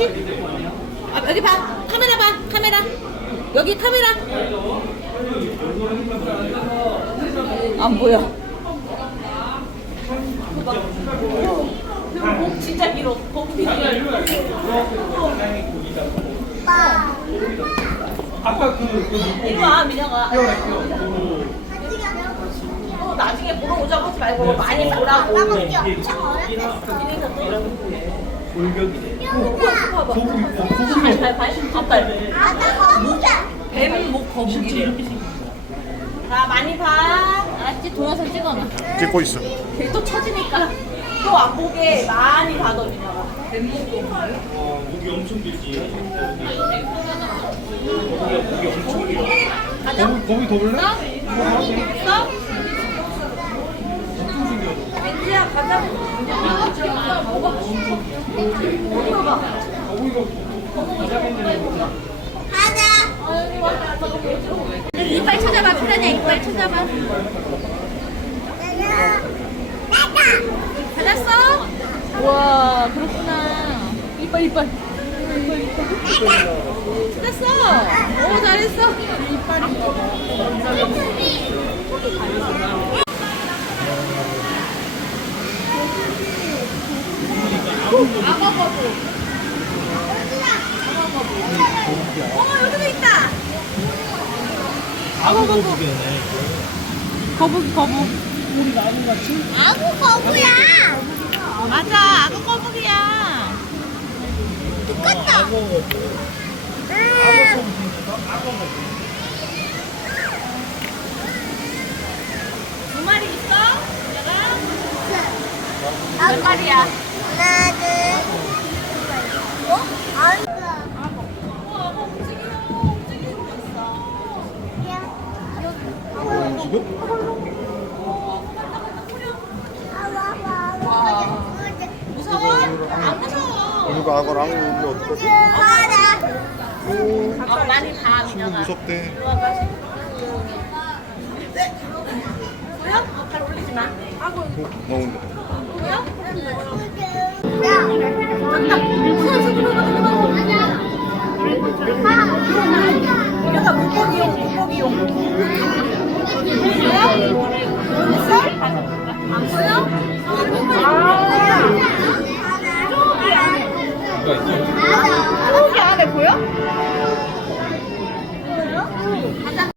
아, 여기 봐. 카메라 봐. 카메라. 여기 카메라. 안 보여. 오, 목 진짜 길어. 목이아 아빠 이리 와 민영아. 어 나중에 보러 오자고 하 말고 많이 보라고. 울격이네 어, 어, 목 거북이, 어, 거북이. 봤다, 이 아, 나거이야 뱀은 목거북 많이 봐. 알았지? 동화선 찍어놔. 찍고 있어. 계 쳐지니까. 또안 보게 많이 봐더니냐가뱀목 거북 어, 목이 엄청 길지. 거북이 엄청 길 거북이 더래 거북이 어 아, 가자. 아, 가자. 이빨 찾아봐, 피라냐 이빨 찾아봐. 가자. 찾았어. 찾았어? 와, 그렇구나. 이빨 이빨. 이빨, 이빨. 찾았어. 오, 잘했어. 이빨이. 아고 거북. 거북이 있네, 거북이 거북 우리 나무 같이 아무 거북이야 맞아 아고 거북이야 똑같다 아무 거북이 두 마리 있어? 여기가? 몇 응. 마리야? 하나, 둘, 네. 셋, 넷, 다섯, 여섯, 일곱, 여덟, 아홉, 열. 어? 아니. 아, 와, 와, 와, 와. 와, 무서워. 가 아가랑 어떡하지? 오, 어, 오 아, 많이 다 지금 무섭대. 뭐야? 어, 발 올리지 마. 아고. 뭐야? 야. 죽을, 죽을, 죽을, 죽을, 죽을. 아, 야. 야. 야. 야. 야. 야. 야. 야. 야. 야. 야. 맞아. 초록 안에 보여?